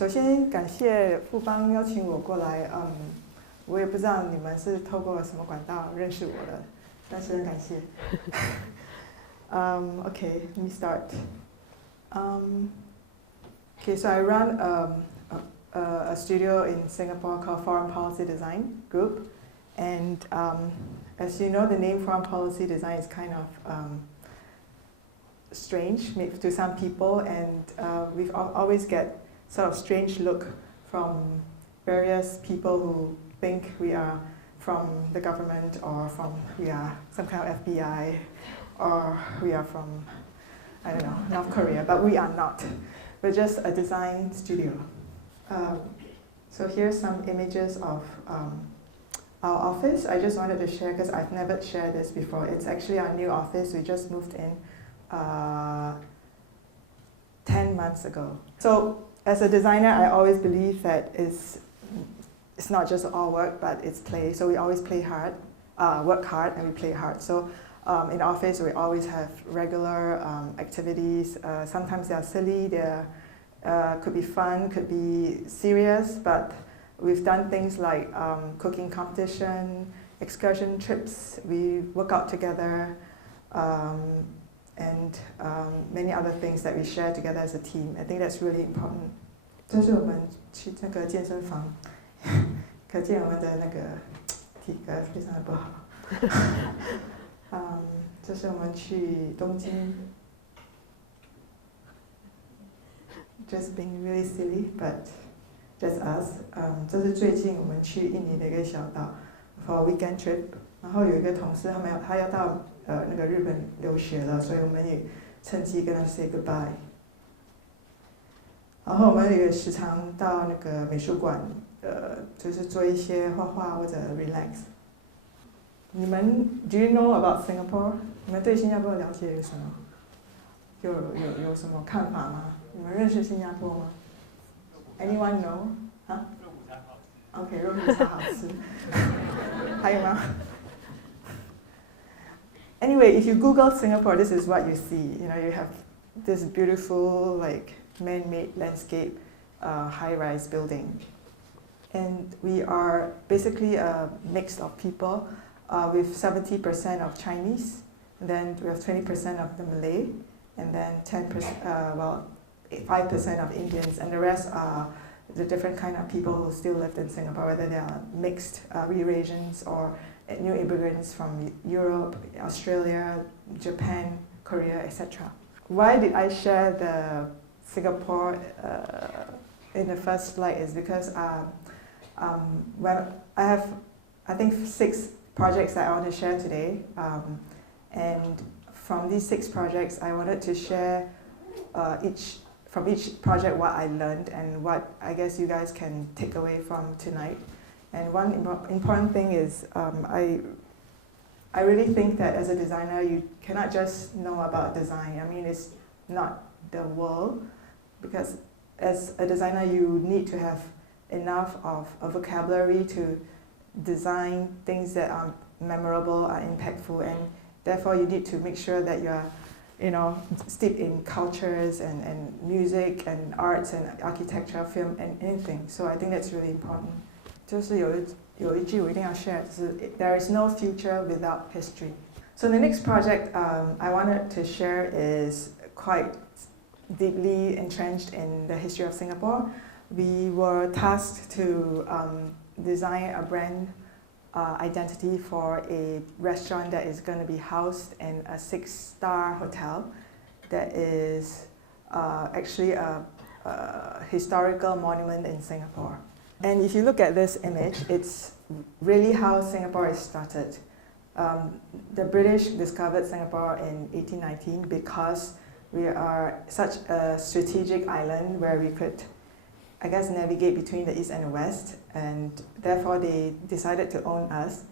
首先感谢富邦邀请我过来，我也不知道你们是透过什么管道认识我的，但是很感谢。Okay, let me start. Okay, so I run a studio in Singapore called Foreign Policy Design Group, and as you know, the name Foreign Policy Design is kind of strange to some people, and we always get sort of strange look from various people who think we are from the government, or we are some kind of FBI, or we are from, I don't know, North Korea, but we are not. We're just a design studio. So here's some images of our office. I just wanted to share because I've never shared this before. It's actually our new office. We just moved in 10 months ago. So as a designer, I always believe that it's not just all work, but it's play. So we always play hard, work hard, and we play hard. So in the office, we always have regular activities. Sometimes they are silly, they could be fun, could be serious, but we've done things like cooking competition, excursion trips, we work out together, and many other things that we share together as a team. I think that's really important. 这是我们去那个健身房，可见我们的那个体格非常的不好。这是我们去东京。Just being really silly, but just us. 这是最近我们去印尼的一个小岛 for a weekend trip. 然后有一个同事他要到那个日本留学了，所以我们也趁机跟他 say goodbye。然后我们也时常到那个美术馆，就是做一些画画或者 relax。你们 do you know about Singapore？ 你们对新加坡的了解有什么？有什么看法吗？你们认识新加坡吗 ？Anyone know？ 啊 ？OK， 肉骨茶好吃。还有吗？Anyway, if you Google Singapore, this is what you see. You know, you have this beautiful, like, man-made landscape, high-rise building. And we are basically a mix of people, with 70% of Chinese, and then we have 20% of the Malay, and then 5% of Indians, and the rest are the different kind of people who still lived in Singapore, whether they are mixed Eurasians or new immigrants from Europe, Australia, Japan, Korea, etc. Why did I share the Singapore in the first slide is because when I have, I think, 6 projects that I want to share today, and from these 6 projects, I wanted to share from each project what I learned and what I guess you guys can take away from tonight. And one important thing is I really think that as a designer, you cannot just know about design. I mean, it's not the world, because as a designer, you need to have enough of a vocabulary to design things that are memorable, are impactful, and therefore you need to make sure that you're, you know, steeped in cultures and music and arts and architecture, film, and anything. So I think that's really important. 就是有一句我一定要 share， 就是 there is no future without history. So the next project I wanted to share is quite deeply entrenched in the history of Singapore. We were tasked to design a brand identity for a restaurant that is going to be housed in a 6-star hotel that is actually a historical monument in Singapore. And if you look at this image, it's really how Singapore is started. The British discovered Singapore in 1819 because we are such a strategic island where we could, I guess, navigate between the east and the west, and therefore they decided to own us.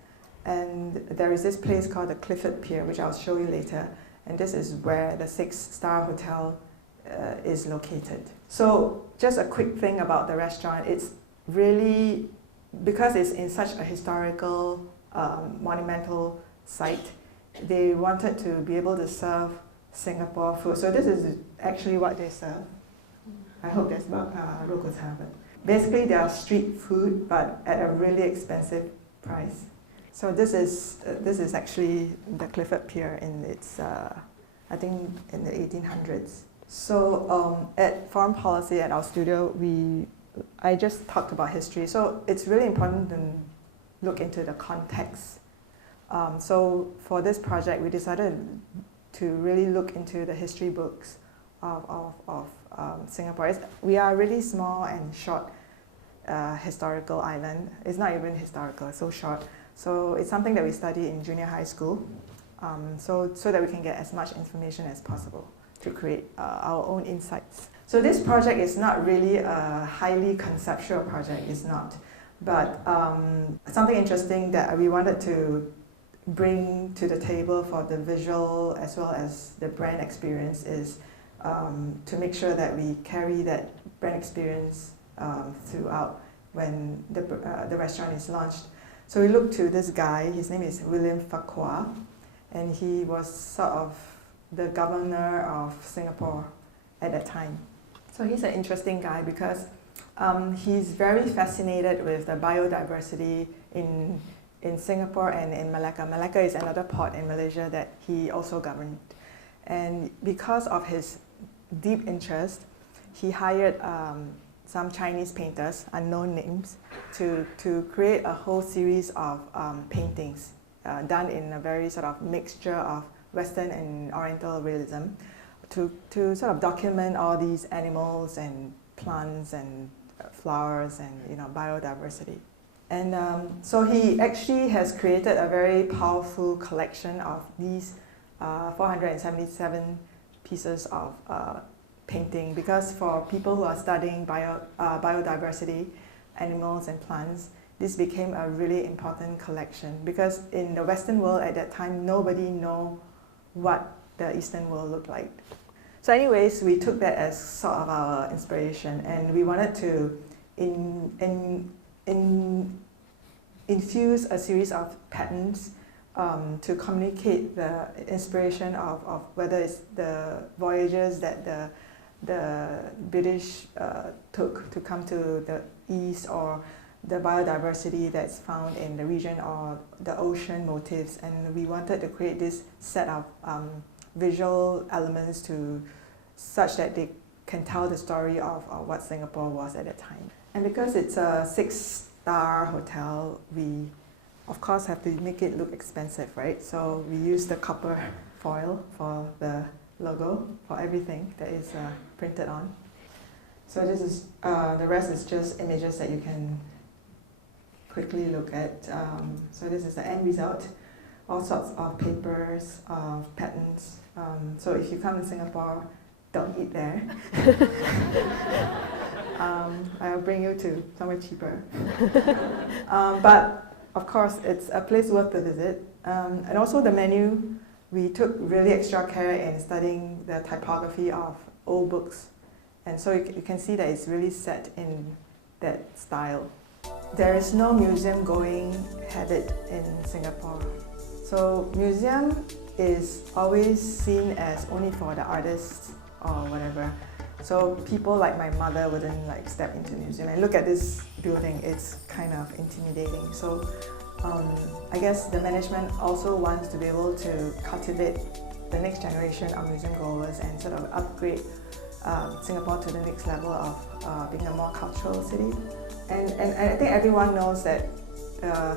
And there is this place called the Clifford Pier, which I'll show you later, and this is where the 6-star hotel is located. So just a quick thing about the restaurant, it's really, because it's in such a historical, monumental site, they wanted to be able to serve Singapore food. So this is actually what they serve. I hope that's about local but basically they are street food but at a really expensive price. So this is actually the Clifford Pier in its I think in the 1800s. So at Foreign Policy at our studio I just talked about history. So it's really important to look into the context. So for this project we decided to really look into the history books of Singapore. We are a really small and short historical island. It's not even historical, it's so short. So it's something that we study in junior high school, so that we can get as much information as possible to create our own insights. So this project is not really a highly conceptual project, it's not. But something interesting that we wanted to bring to the table for the visual as well as the brand experience is to make sure that we carry that brand experience throughout when the restaurant is launched. So we looked to this guy, his name is William Farquhar, and he was sort of the governor of Singapore at that time. So he's an interesting guy because he's very fascinated with the biodiversity in Singapore and in Malacca. Malacca is another port in Malaysia that he also governed. And because of his deep interest, he hired some Chinese painters, unknown names, to create a whole series of paintings done in a very sort of mixture of Western and Oriental realism to sort of document all these animals and plants and flowers and biodiversity. And so he actually has created a very powerful collection of these 477 pieces of painting, because for people who are studying biodiversity, animals and plants, this became a really important collection, because in the Western world at that time, nobody know what the Eastern world looked like. So anyways, we took that as sort of our inspiration, and we wanted to infuse a series of patterns to communicate the inspiration of whether it's the voyages that the British took to come to the East, or the biodiversity that's found in the region, or the ocean motifs. And we wanted to create this set of visual elements such that they can tell the story of what Singapore was at that time. And because it's a 6-star hotel, we of course have to make it look expensive, right? So we use the copper foil for the logo, for everything that is printed on. So this is the rest is just images that you can quickly look at. So this is the end result, all sorts of papers, patterns. So if you come to Singapore, don't eat there. I'll bring you to somewhere cheaper. But of course, it's a place worth to visit. And also the menu, we took really extra care in studying the typography of old books. And so you can see that it's really set in that style. There is no museum-going habit in Singapore. So museum is always seen as only for the artists or whatever. So people like my mother wouldn't step into a museum. And look at this building, it's kind of intimidating. So I guess the management also wants to be able to cultivate the next generation of museum goers and sort of upgrade Singapore to the next level of being a more cultural city. And I think everyone knows that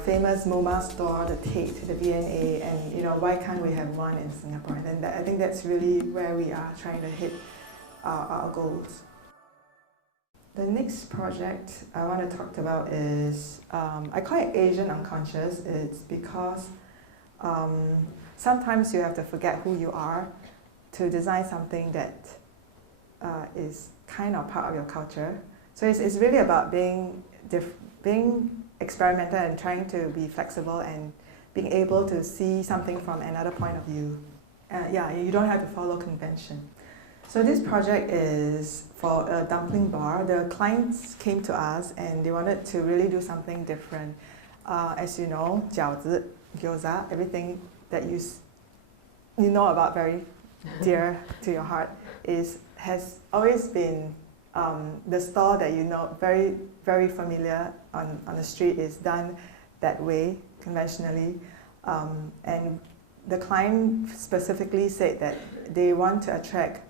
famous MoMA store, the Tate, the V&A, and why can't we have one in Singapore? And I think that's really where we are trying to hit our goals. The next project I want to talk about is, I call it Asian Unconscious. It's because sometimes you have to forget who you are to design something that is kind of part of your culture. So it's really about being experimental and trying to be flexible and being able to see something from another point of view. You don't have to follow convention. So this project is for a dumpling bar. The clients came to us and they wanted to really do something different. As you know,饺子, gyoza, everything that you know about very dear to your heart has always been the stall that you know, very, very familiar on the street, is done that way, conventionally. And the client specifically said that they want to attract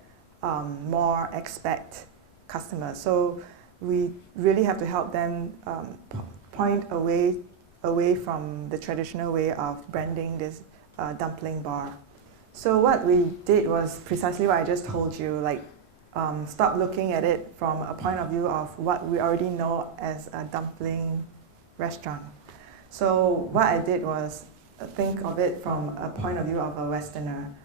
more expat customers. So we really have to help them point away from the traditional way of branding this dumpling bar. So what we did was precisely what I just told you, like stop looking at it from a point of view of what we already know as a dumpling restaurant. So what I did was think of it from a point of view of a Westerner.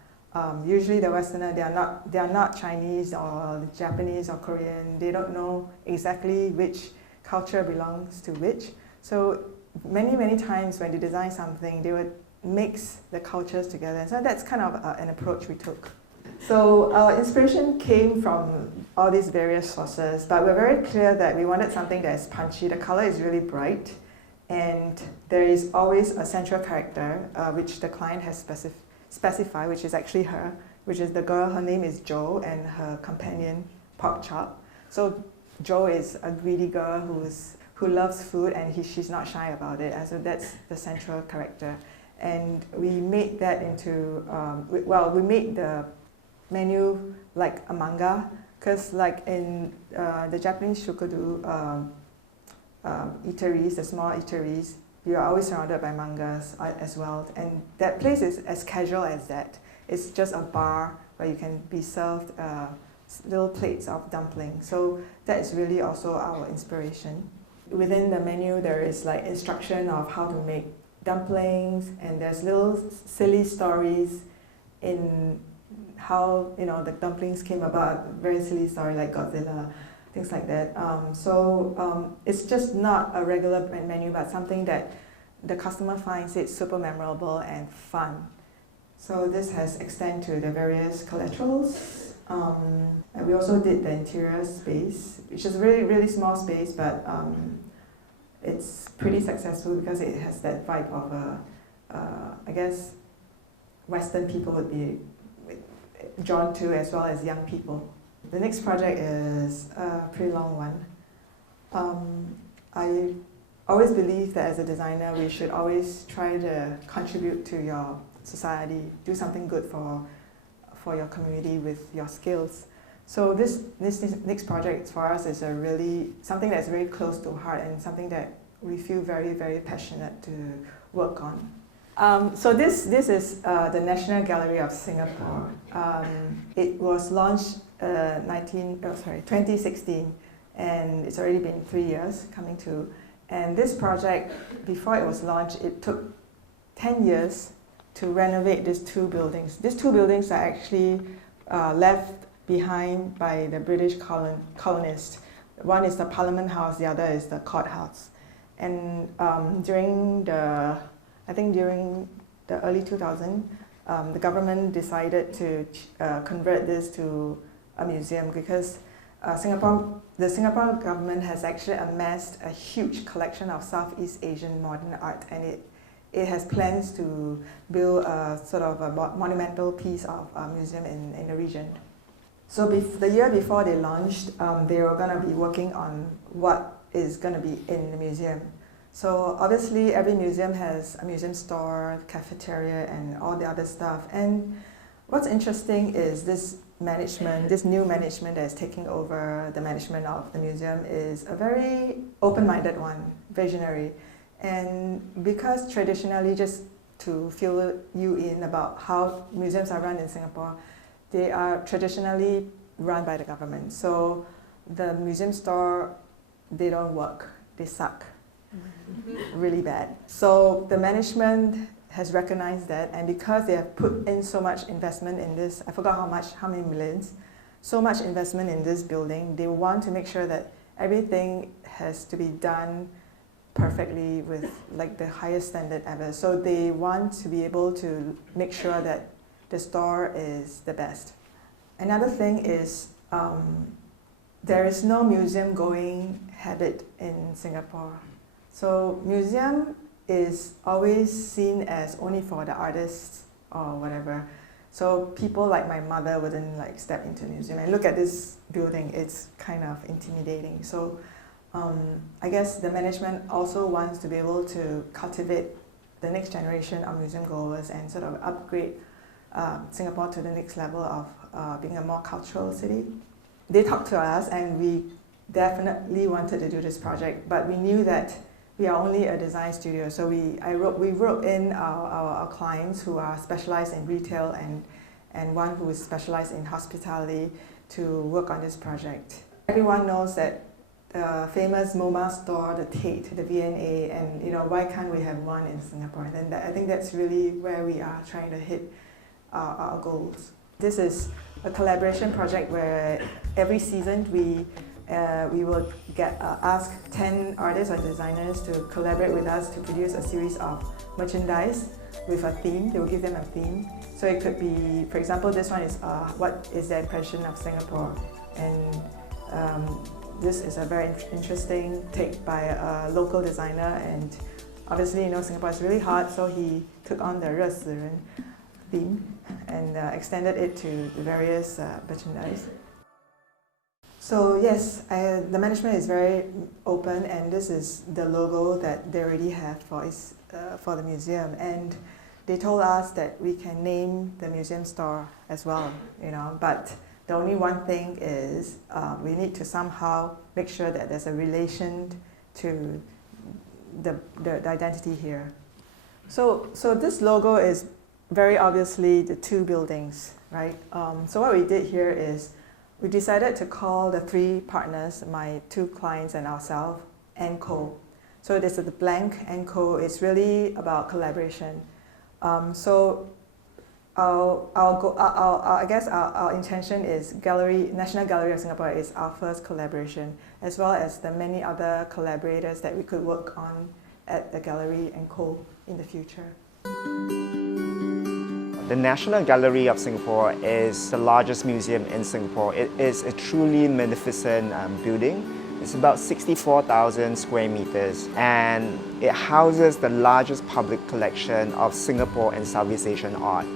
Usually the Westerner, they are not Chinese or Japanese or Korean. They don't know exactly which culture belongs to which. So many times when they design something, they would mix the cultures together. So that's kind of an approach we took. So our inspiration came from all these various sources, but we're very clear that we wanted something that is punchy. The color is really bright, and there is always a central character, which the client has specified, which is actually her, which is the girl. Her name is Jo, and her companion, Pork Chop. So Jo is a greedy girl who loves food, and she's not shy about it. And so that's the central character. And we made that into, we made the menu like a manga, because like in the Japanese shukudu eateries, the small eateries, you are always surrounded by mangas as well. And that place is as casual as that. It's just a bar where you can be served little plates of dumplings. So that is really also our inspiration. Within the menu, there is like instruction of how to make dumplings, and there's little silly stories in how the dumplings came about. Very silly story like Godzilla, things like that. It's just not a regular menu, but something that the customer finds it super memorable and fun. So this has extended to the various collaterals. And we also did the interior space, which is a really, really small space, but it's pretty successful because it has that vibe of I guess Western people would be drawn to, as well as young people. The next project is a pretty long one. I always believe that as a designer, we should always try to contribute to your society, do something good for your community with your skills. So this next project for us is something that's very close to heart, and something that we feel very, very passionate to work on. So this is the National Gallery of Singapore. It was launched 2016, and it's already been 3 years coming to. And this project, before it was launched, it took 10 years to renovate these two buildings. These two buildings are actually left behind by the British colonists. One is the Parliament House, the other is the Court House. And during the early 2000s, the government decided to convert this to a museum, because the Singapore government has actually amassed a huge collection of Southeast Asian modern art, and it has plans to build a sort of a monumental piece of museum in the region. So the year before they launched, they were going to be working on what is going to be in the museum. So obviously every museum has a museum store, cafeteria, and all the other stuff. And what's interesting is this new management that is taking over the management of the museum is a very open-minded one, visionary. And because traditionally, just to fill you in about how museums are run in Singapore, they are traditionally run by the government. So the museum store, they don't work, they suck really bad. So the management has recognized that, and because they have put in so much investment in this, I forgot how many millions, so much investment in this building, they want to make sure that everything has to be done perfectly with like the highest standard ever. So they want to be able to make sure that the store is the best. Another thing is there is no museum going habit in Singapore. So museum is always seen as only for the artists or whatever. So people like my mother wouldn't like step into a museum and look at this building. It's kind of intimidating. So I guess the management also wants to be able to cultivate the next generation of museum goers and sort of upgrade Singapore to the next level of being a more cultural city. They talked to us and we definitely wanted to do this project, but we knew that we are only a design studio, so we wrote in our clients who are specialized in retail and one who is specialized in hospitality to work on this project. Everyone knows that the famous MoMA store, the Tate, the V&A, and why can't we have one in Singapore? And I think that's really where we are trying to hit our goals. This is a collaboration project where every season we will ask 10 artists or designers to collaborate with us to produce a series of merchandise with a theme. They will give them a theme. So it could be, for example, this one is what is their impression of Singapore? And this is a very interesting take by a local designer, and obviously Singapore is really hot, so he took on the 热死人 theme and extended it to the various merchandise. So yes, the management is very open, and this is the logo that they already have for the museum. And they told us that we can name the museum store as well, but the only one thing is we need to somehow make sure that there's a relation to the identity here. So this logo is very obviously the two buildings, right? So what we did here is we decided to call the three partners, my two clients and ourselves, Co. So this is the blank Co. It's really about collaboration. So I guess our intention is National Gallery of Singapore is our first collaboration, as well as the many other collaborators that we could work on at the Gallery and Co. in the future. The National Gallery of Singapore is the largest museum in Singapore. It is a truly magnificent building. It's about 64,000 square meters, and it houses the largest public collection of Singapore and Southeast Asian art.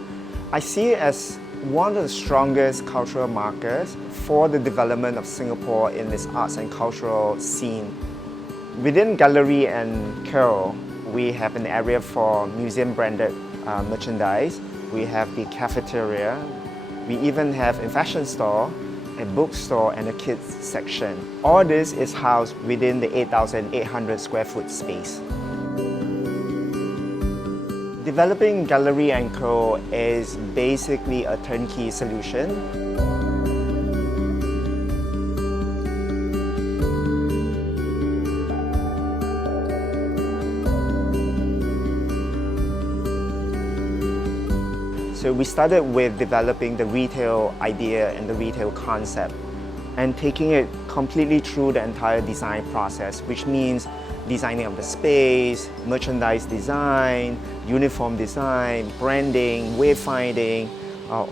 I see it as one of the strongest cultural markers for the development of Singapore in this arts and cultural scene. Within Gallery and Co, we have an area for museum-branded merchandise. We have the cafeteria. We even have a fashion store, a bookstore, and a kids section. All this is housed within the 8,800 square foot space. Developing Gallery & Co is basically a turnkey solution. So we started with developing the retail idea and the retail concept and taking it completely through the entire design process, which means designing of the space, merchandise design, uniform design, branding, wayfinding,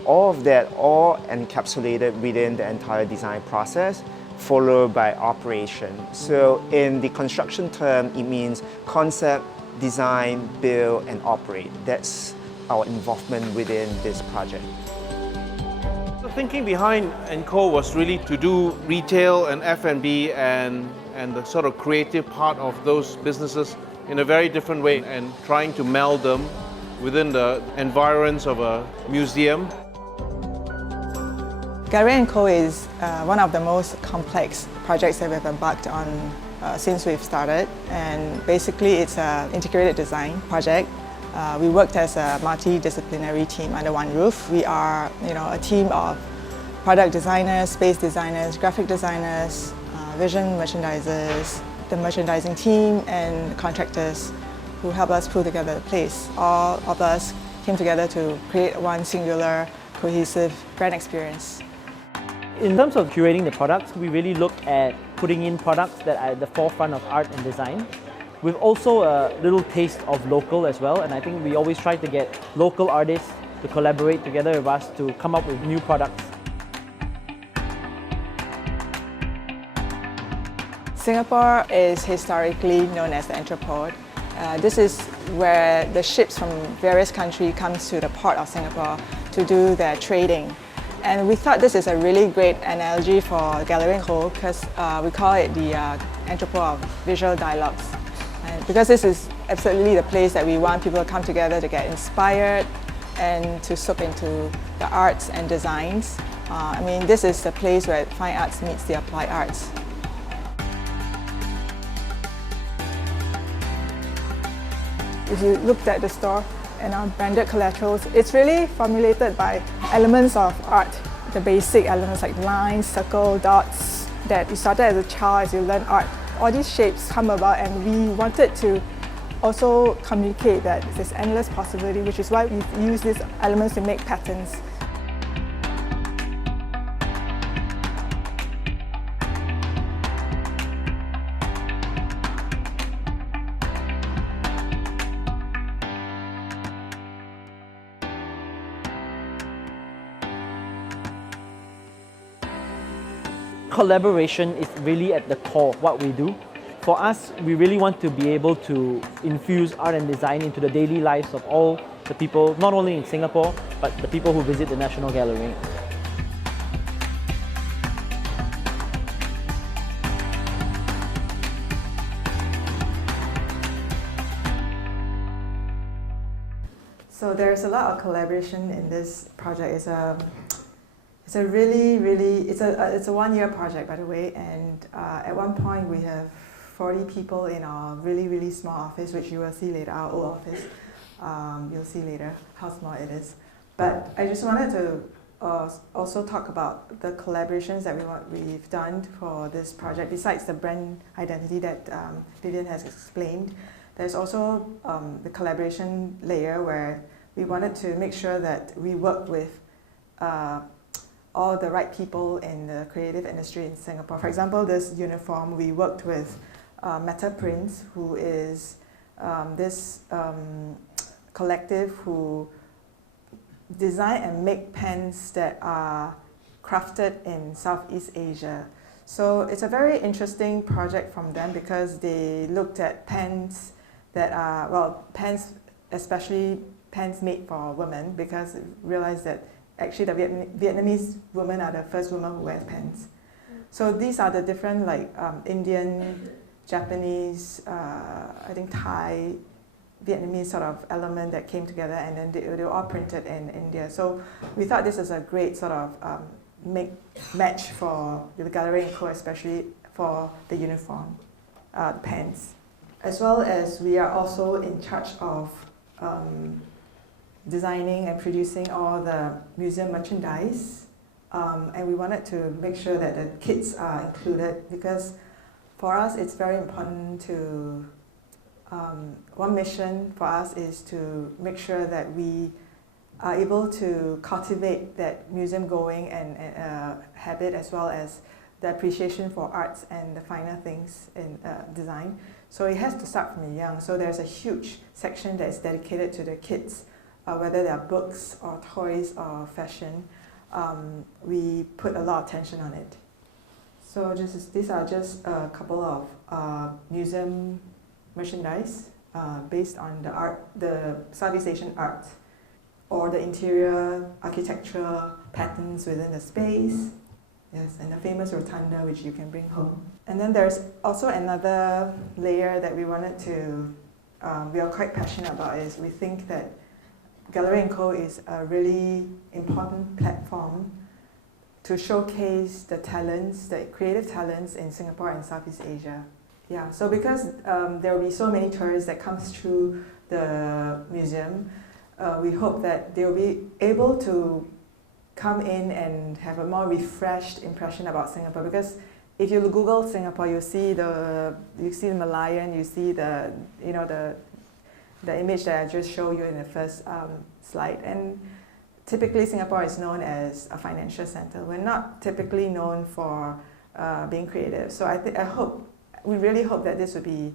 all of that all encapsulated within the entire design process, followed by operation. So in the construction term, it means concept, design, build, and operate. That's our involvement within this project. The thinking behind Co was really to do retail and F&B and the sort of creative part of those businesses in a very different way, and trying to meld them within the environs of a museum. Gallery & Co is one of the most complex projects that we've embarked on since we've started, and basically it's an integrated design project. We worked as a multidisciplinary team under one roof. We are a team of product designers, space designers, graphic designers, vision merchandisers, the merchandising team, and contractors who help us pull together the place. All of us came together to create one singular, cohesive brand experience. In terms of curating the products, we really look at putting in products that are at the forefront of art and design. With also a little taste of local as well, and I think we always try to get local artists to collaborate together with us to come up with new products. Singapore is historically known as the entrepôt. This is where the ships from various countries come to the port of Singapore to do their trading. And we thought this is a really great analogy for Gallery & Co because we call it the entrepot of visual dialogues. And because this is absolutely the place that we want people to come together to get inspired and to soak into the arts and designs. I mean, this is the place where fine arts meets the applied arts. If you looked at the store and our branded collaterals, it's really formulated by elements of art, the basic elements like lines, circle, dots, that you started as a child as you learn art. All these shapes come about, and we wanted to also communicate that there's endless possibility, which is why we use these elements to make patterns. Collaboration is really at the core of what we do. For us, we really want to be able to infuse art and design into the daily lives of all the people, not only in Singapore, but the people who visit the National Gallery. So there's a lot of collaboration in this project. It's a one-year project, by the way, and at one point we have 40 people in our really small office, which you will see later, our old office. You'll see later how small it is. But I just wanted to also talk about the collaborations that we've done for this project. Besides the brand identity that Vivian has explained, there's also the collaboration layer where we wanted to make sure that we work with all the right people in the creative industry in Singapore. For example, this uniform, we worked with Meta Prints, who is this collective who design and make pens that are crafted in Southeast Asia. So it's a very interesting project from them because they looked at pens that are, well, pens, especially pens made for women, because they realized that actually the Vietnamese women are the first women who wear pens. So these are the different like Indian, Japanese, I think Thai, Vietnamese sort of element that came together, and then they were all printed in India. So we thought this is a great sort of match for the Gallery & Co, especially for the uniform, the pens. As well as we are also in charge of designing and producing all the museum merchandise, and we wanted to make sure that the kids are included, because for us it's very important to, one mission for us is to make sure that we are able to cultivate that museum going and habit, as well as the appreciation for arts and the finer things in design. So it has to start from young. So there's a huge section that is dedicated to the kids, whether they are books or toys or fashion. We put a lot of attention on it. So these are just a couple of museum merchandise based on the Southeast Asian art, or the interior architectural patterns within the space. Yes, and the famous rotunda, which you can bring home. And then there's also another layer that we wanted to, we are quite passionate about, is we think that Gallery & Co is a really important platform to showcase the talents, the creative talents in Singapore and Southeast Asia. Yeah, so because there will be so many tourists that comes through the museum, we hope that they will be able to come in and have a more refreshed impression about Singapore. Because if you Google Singapore, you see the Malayan, you see the image that I just showed you in the first slide. And typically Singapore is known as a financial center. We're not typically known for being creative. So we really hope that this would be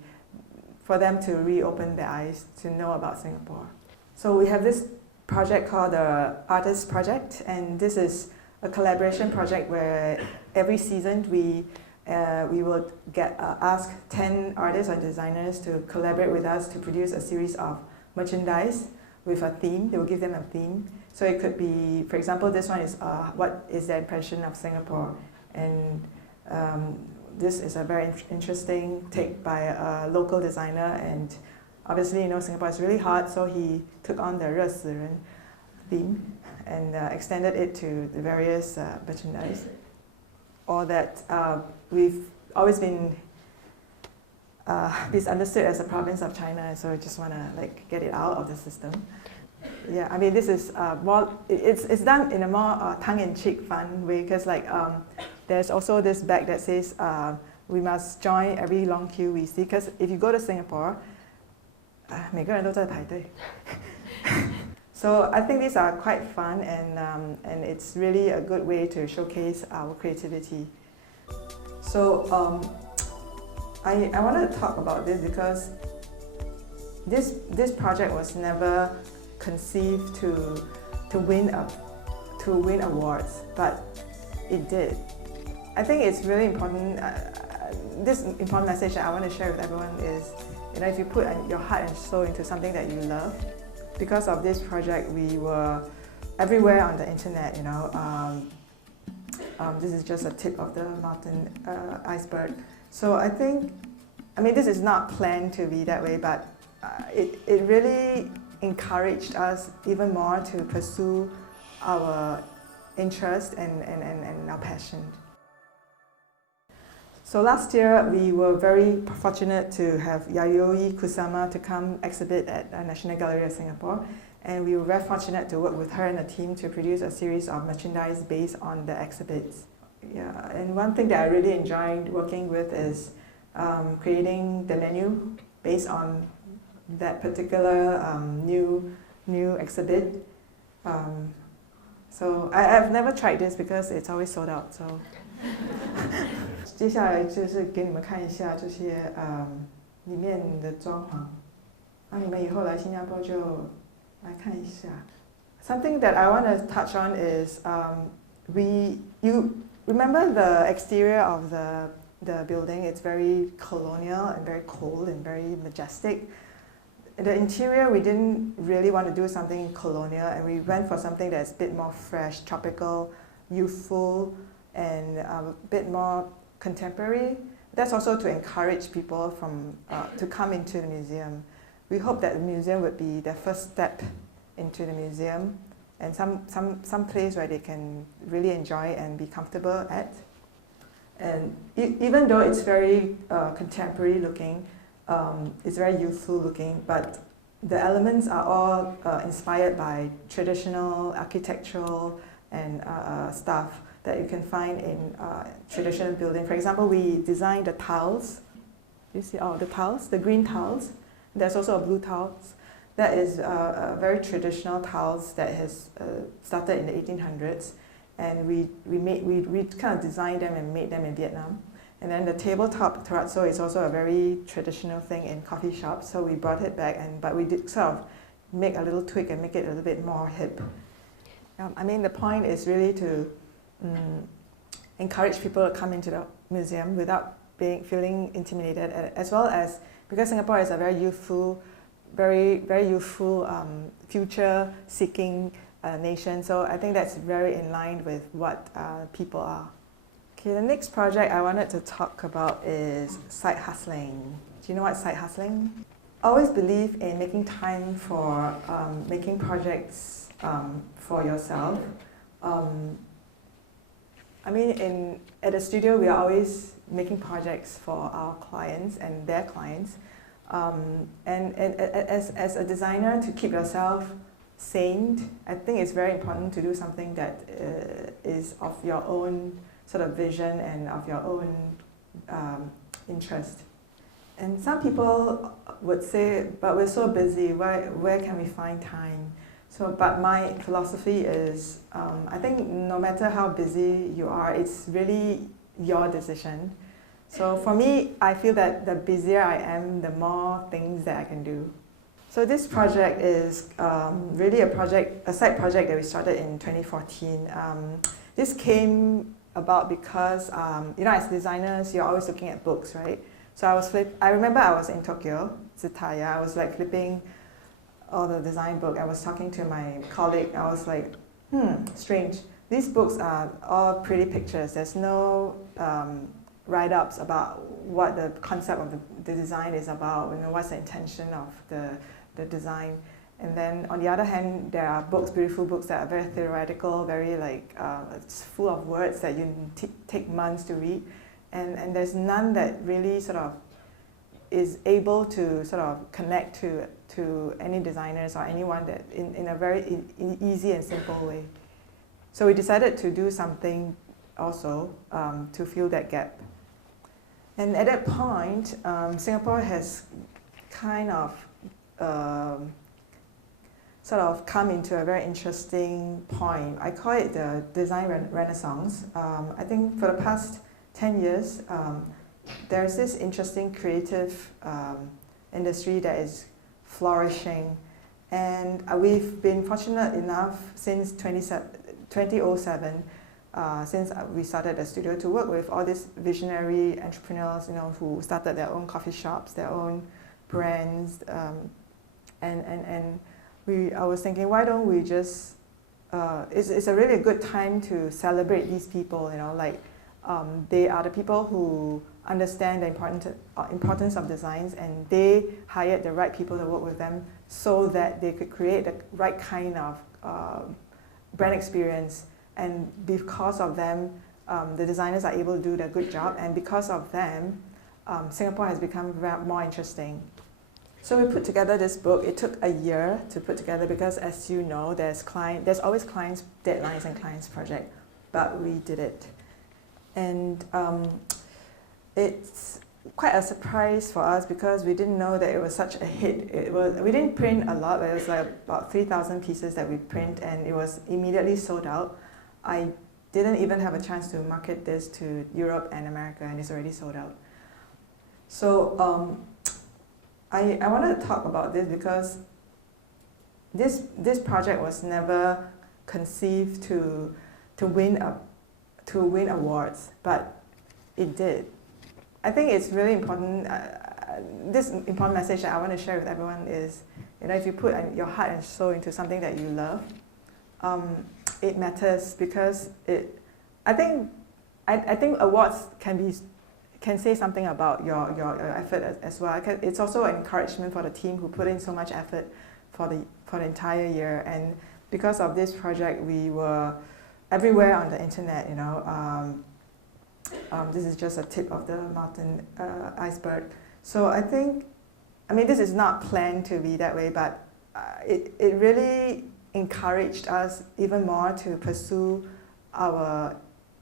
for them to reopen their eyes to know about Singapore. So we have this project called the Artist Project, and this is a collaboration project where every season we will ask 10 artists or designers to collaborate with us to produce a series of merchandise with a theme. They will give them a theme. So it could be, for example, this one is what is their impression of Singapore, and this is a very interesting take by a local designer, and obviously, Singapore is really hot, so he took on the 热死人 theme and extended it to the various merchandise. Or that we've always been misunderstood as a province of China, so I just want to get it out of the system. Yeah, I mean, this is more, it's done in a more tongue-in-cheek fun way, because there's also this bag that says we must join every long queue we see, because if you go to Singapore, 每个人都在排队. So I think these are quite fun, and it's really a good way to showcase our creativity. So I wanted to talk about this because this project was never conceived to win awards, but it did. I think it's really important. This important message that I want to share with everyone is, if you put your heart and soul into something that you love, because of this project, we were everywhere on the internet. This is just a tip of the mountain iceberg. So I think, this is not planned to be that way, but it really encouraged us even more to pursue our interest and our passion. So last year, we were very fortunate to have Yayoi Kusama to come exhibit at National Gallery of Singapore. And we were very fortunate to work with her and the team to produce a series of merchandise based on the exhibits. Yeah, and one thing that I really enjoyed working with is creating the menu based on that particular new exhibit. So I've never tried this because it's always sold out. So. 接下来就是给你们看一下这些里面的装潢，那你们以后来新加坡就来看一下。Something that I want to touch on is you remember the exterior of the building? It's very colonial and very cold and very majestic. The interior, we didn't really want to do something colonial, and we went for something that's a bit more fresh, tropical, youthful, and a bit more contemporary. That's also to encourage people to come into the museum. We hope that the museum would be their first step into the museum, and some place where they can really enjoy and be comfortable at. And even though it's very contemporary looking, it's very youthful looking, but the elements are all inspired by traditional architectural and stuff that you can find in traditional building. For example, we designed the tiles. You see, the tiles, the green tiles. There's also a blue tiles. That is a very traditional tiles that has started in the 1800s, and we kind of designed them and made them in Vietnam. And then the tabletop terrazzo is also a very traditional thing in coffee shops, so we brought it back, but we did sort of make a little tweak and make it a little bit more hip. The point is really to encourage people to come into the museum without feeling intimidated, as well as because Singapore is a very youthful, very youthful, future-seeking nation. So I think that's very in line with what people are. Okay, the next project I wanted to talk about is side hustling. Do you know what side hustling? I always believe in making time for making projects for yourself. At the studio, we are always making projects for our clients and their clients. And as a designer, to keep yourself sane, I think it's very important to do something that is of your own sort of vision and of your own interest. And some people would say, but we're so busy, where can we find time? But my philosophy is, I think no matter how busy you are, it's really your decision. So for me, I feel that the busier I am, the more things that I can do. So this project is really a side project that we started in 2014. This came about because, as designers, you're always looking at books, right? So I remember I was in Tokyo, Tsutaya. I was flipping or the design book, I was talking to my colleague. I was like, strange. These books are all pretty pictures. There's no write-ups about what the concept of the design is about, what's the intention of the design. And then on the other hand, there are books, beautiful books that are very theoretical, very it's full of words that you take months to read. And there's none that really sort of is able to sort of connect to any designers or anyone that in a very easy and simple way. So we decided to do something also to fill that gap. And at that point, Singapore has kind of sort of come into a very interesting point. I call it the design renaissance. I think for the past 10 years, there's this interesting creative industry that is flourishing. And we've been fortunate enough since 2007, since we started the studio, to work with all these visionary entrepreneurs, who started their own coffee shops, their own brands, and I was thinking, why don't we just? It's a really good time to celebrate these people. They are the people who understand the importance of designs, and they hired the right people to work with them so that they could create the right kind of brand experience. And because of them, the designers are able to do the good job, and because of them, Singapore has become more interesting. So we put together this book. It took a year to put together because, as you know, there's always clients' deadlines and clients' project, but we did it. And it's quite a surprise for us because we didn't know that it was such a hit. We didn't print a lot, but it was like about 3,000 pieces that we print, and it was immediately sold out. I didn't even have a chance to market this to Europe and America, and it's already sold out. So I wanted to talk about this because this project was never conceived to win awards, but it did. I think it's really important. This important message that I want to share with everyone is, if you put your heart and soul into something that you love, it matters because I think awards can say something about your effort as well. It's also an encouragement for the team who put in so much effort for the entire year. And because of this project, we were everywhere on the internet. This is just a tip of the mountain iceberg. So this is not planned to be that way, but it really encouraged us even more to pursue our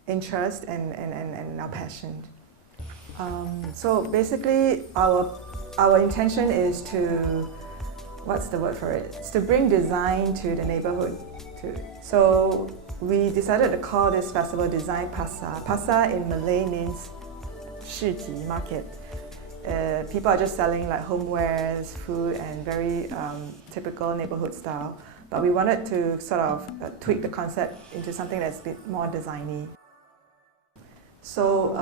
interest and our passion. So basically, our intention is to, what's the word for it? It's to bring design to the neighborhood. So we decided to call this festival Design Pasar. Pasar in Malay means 市集, market. People are just selling like homewares, food, and very typical neighborhood style. But we wanted to sort of tweak the concept into something that's a bit more designy. So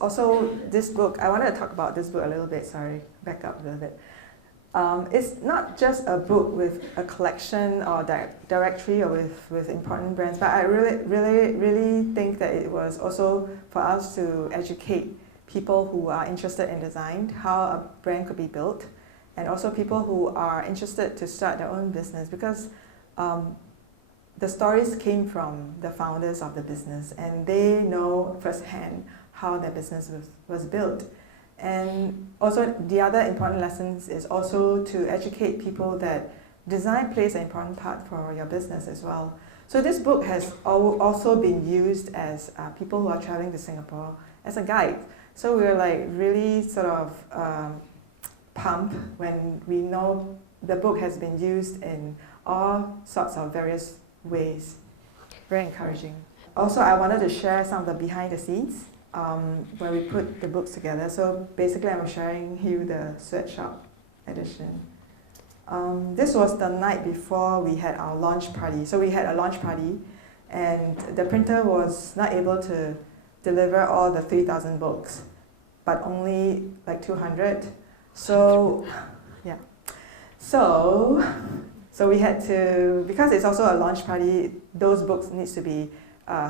also this book, I wanted to talk about this book a little bit, sorry, back up a little bit. It's not just a book with a collection or directory or with important brands, but I really think that it was also for us to educate people who are interested in design, how a brand could be built, and also people who are interested to start their own business, because the stories came from the founders of the business, and they know firsthand how their business was built. And also the other important lessons is also to educate people that design plays an important part for your business as well. So this book has also been used as people who are traveling to Singapore as a guide. So we're like really sort of pumped when we know the book has been used in all sorts of various ways. Very encouraging. Also, I wanted to share some of the behind the scenes where we put the books together. So basically, I'm sharing you the sweatshop edition. This was the night before we had our launch party. So we had a launch party, and the printer was not able to deliver all the 3,000 books, but only like 200. So, yeah. So we had to, because it's also a launch party, those books needs to be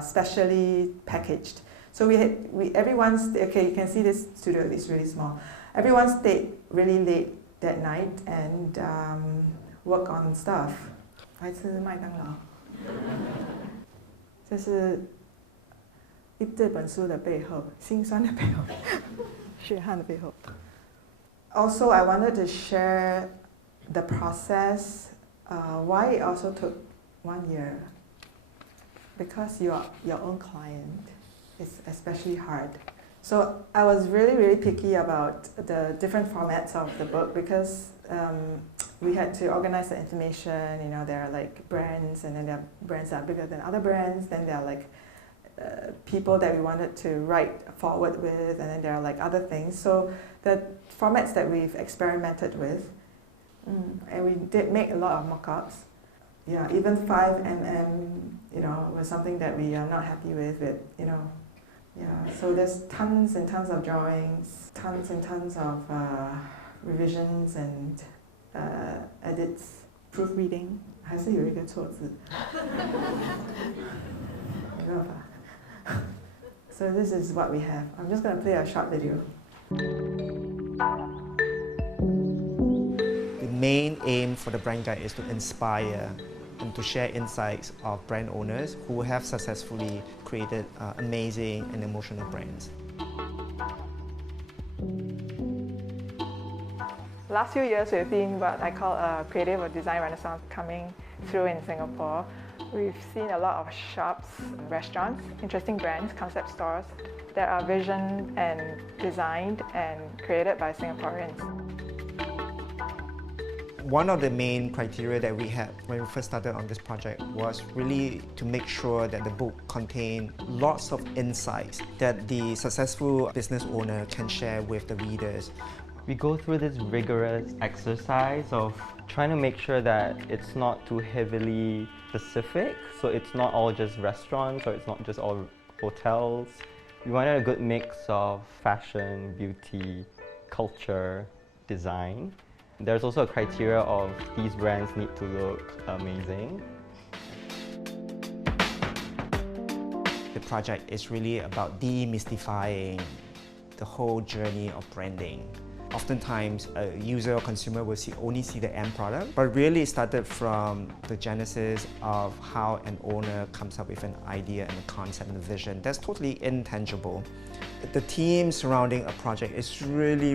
specially packaged. So everyone's, okay, you can see this studio is really small. Everyone stayed really late that night and work on stuff. 来吃麦当劳。这是这本书的背后，辛酸的背后，血汗的背后。Also, I wanted to share the process. Why it also took 1 year? Because you are your own client. It's especially hard. So I was really picky about the different formats of the book because we had to organize the information. You know, there are like brands, and then there are brands that are bigger than other brands. Then there are like people that we wanted to write forward with, and then there are like other things. So the formats that we've experimented with, and we did make a lot of mock-ups. Yeah, even 5mm, you know, was something that we are not happy with, you know. Yeah, so there's tons and tons of drawings, tons and tons of revisions and edits, proofreading. 还是有一个错字。没办法。So this is what we have. I'm just going to play a short video. The main aim for the brand guide is to inspire and to share insights of brand owners who have successfully created amazing and emotional brands. Last few years, we've seen what I call a creative or design renaissance coming through in Singapore. We've seen a lot of shops, restaurants, interesting brands, concept stores that are visioned and designed and created by Singaporeans. One of the main criteria that we had when we first started on this project was really to make sure that the book contained lots of insights that the successful business owner can share with the readers. We go through this rigorous exercise of trying to make sure that it's not too heavily specific, so it's not all just restaurants or it's not just all hotels. We wanted a good mix of fashion, beauty, culture, design. There's also a criteria of these brands need to look amazing. The project is really about demystifying the whole journey of branding. Oftentimes, a user or consumer will only see the end product, but really it started from the genesis of how an owner comes up with an idea and a concept and a vision. That's totally intangible. The team surrounding a project is really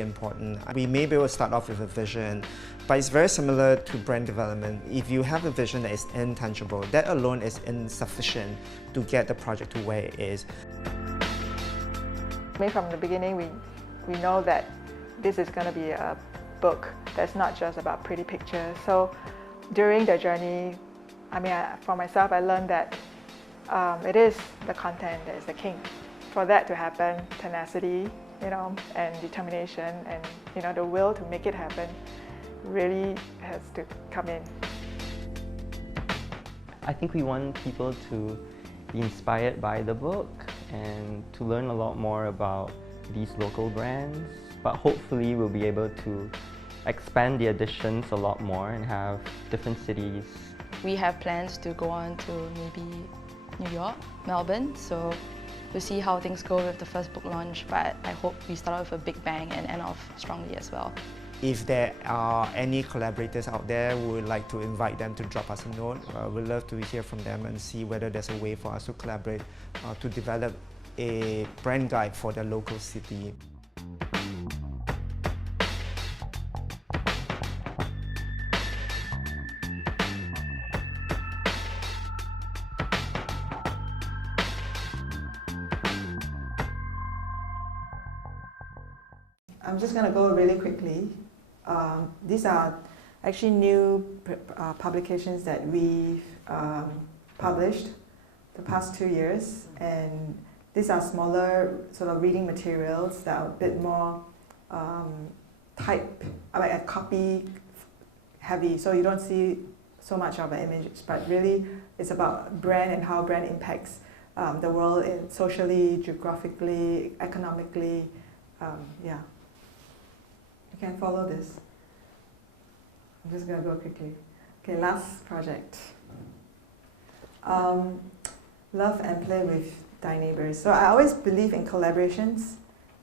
important. We may be able to start off with a vision, but it's very similar to brand development. If you have a vision that is intangible, that alone is insufficient to get the project to where it is. From the beginning, we know that this is going to be a book that's not just about pretty pictures. So during the journey, for myself, I learned that it is the content that is the king. For that to happen, tenacity, you know, and determination, and you know, the will to make it happen, really has to come in. I think we want people to be inspired by the book and to learn a lot more about these local brands, but hopefully we'll be able to expand the editions a lot more and have different cities. We have plans to go on to maybe New York, Melbourne, so we'll see how things go with the first book launch, but I hope we start off with a big bang and end off strongly as well. If there are any collaborators out there, we would like to invite them to drop us a note. We'd love to hear from them and see whether there's a way for us to collaborate to develop a brand guide for the local city. I'm just going to go really quickly. These are actually new publications that we've published the past 2 years, and these are smaller sort of reading materials that are a bit more copy heavy, so you don't see so much of the images, but really it's about brand and how brand impacts the world socially, geographically, economically. Yeah. You can follow this. I'm just gonna go quickly. Okay, last project. Love and play with thy neighbors. So I always believe in collaborations,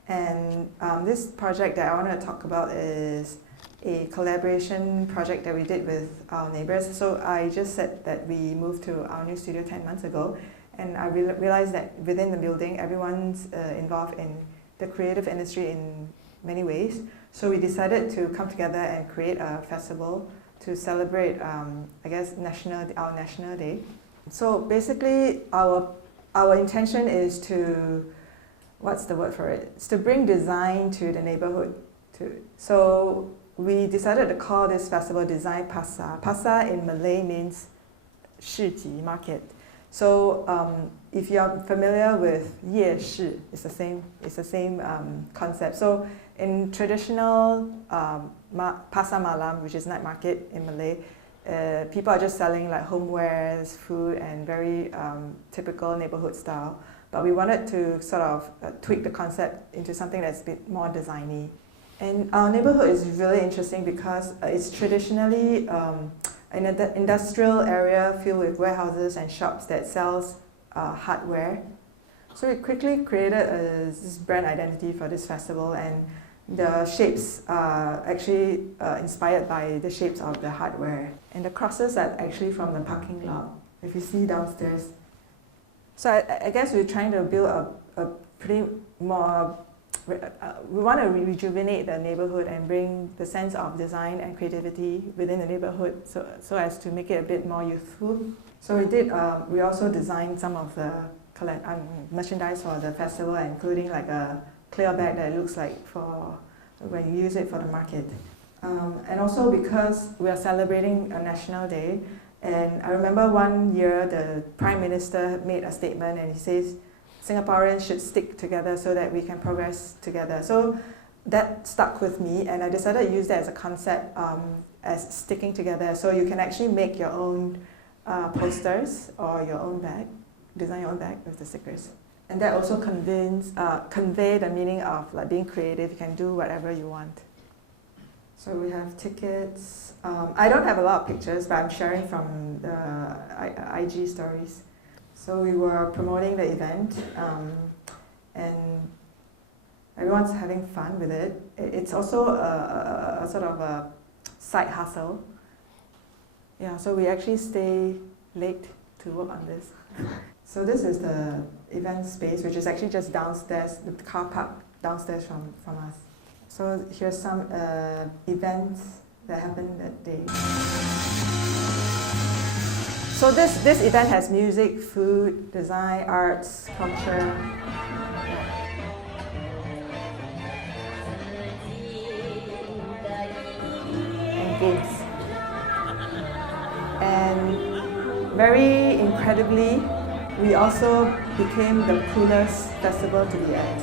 and this project that I want to talk about is a collaboration project that we did with our neighbors. So I just said that we moved to our new studio 10 months ago, and I realized that within the building, everyone's involved in the creative industry in many ways. So we decided to come together and create a festival to celebrate, I guess, our National Day. So basically, our intention is to, what's the word for it? It's to bring design to the neighborhood. So we decided to call this festival Design Pasar. Pasar in Malay means 市集, market. So if you're familiar with 夜市, it's the same concept. So in traditional pasar malam, which is night market in Malay, people are just selling like homewares, food, and very typical neighborhood style. But we wanted to sort of tweak the concept into something that's a bit more designy. And our neighborhood is really interesting because it's traditionally an industrial area filled with warehouses and shops that sells hardware. So we quickly created this brand identity for this festival, and the shapes are actually inspired by the shapes of the hardware. And the crosses are actually from the parking lot, if you see downstairs. So I guess we're trying to build a pretty more, we want to rejuvenate the neighborhood and bring the sense of design and creativity within the neighborhood so as to make it a bit more youthful. So we also designed some of the merchandise for the festival, including like a clear bag that looks like for when you use it for the market. And also because we are celebrating a National Day, and I remember one year the Prime Minister made a statement and he says Singaporeans should stick together so that we can progress together. So that stuck with me, and I decided to use that as a concept as sticking together. So you can actually make your own posters or your own bag, design your own bag with the stickers. And that also convey the meaning of like being creative. You can do whatever you want. So we have tickets. I don't have a lot of pictures, but I'm sharing from the IG stories. So we were promoting the event, and everyone's having fun with it. It's also a sort of a side hustle. Yeah, so we actually stay late to work on this. So this is the event space, which is actually just downstairs, the car park downstairs from us. So here's some events that happened that day. So this event has music, food, design, arts, culture. And games. And very incredibly, we also became the coolest festival to be at.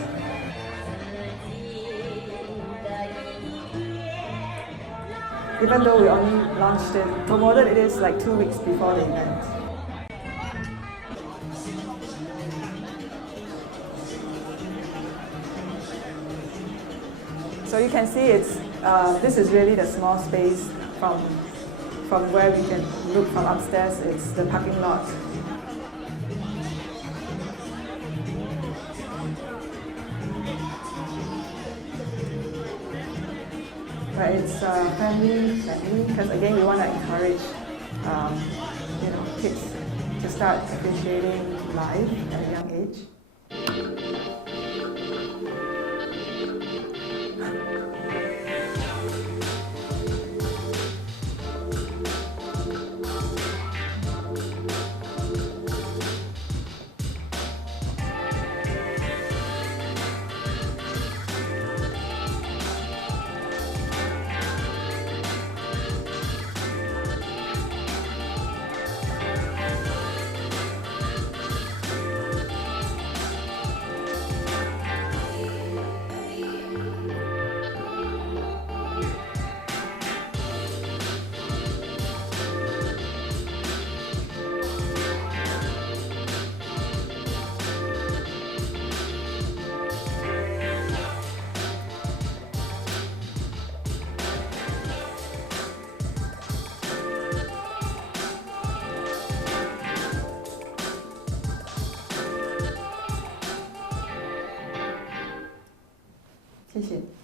Even though we only launched it, promoted it like 2 weeks before the event. So you can see this is really the small space from where we can look from upstairs. It's the parking lot. But it's family friendly because again we want to encourage kids to start appreciating life at a young age. 谢谢。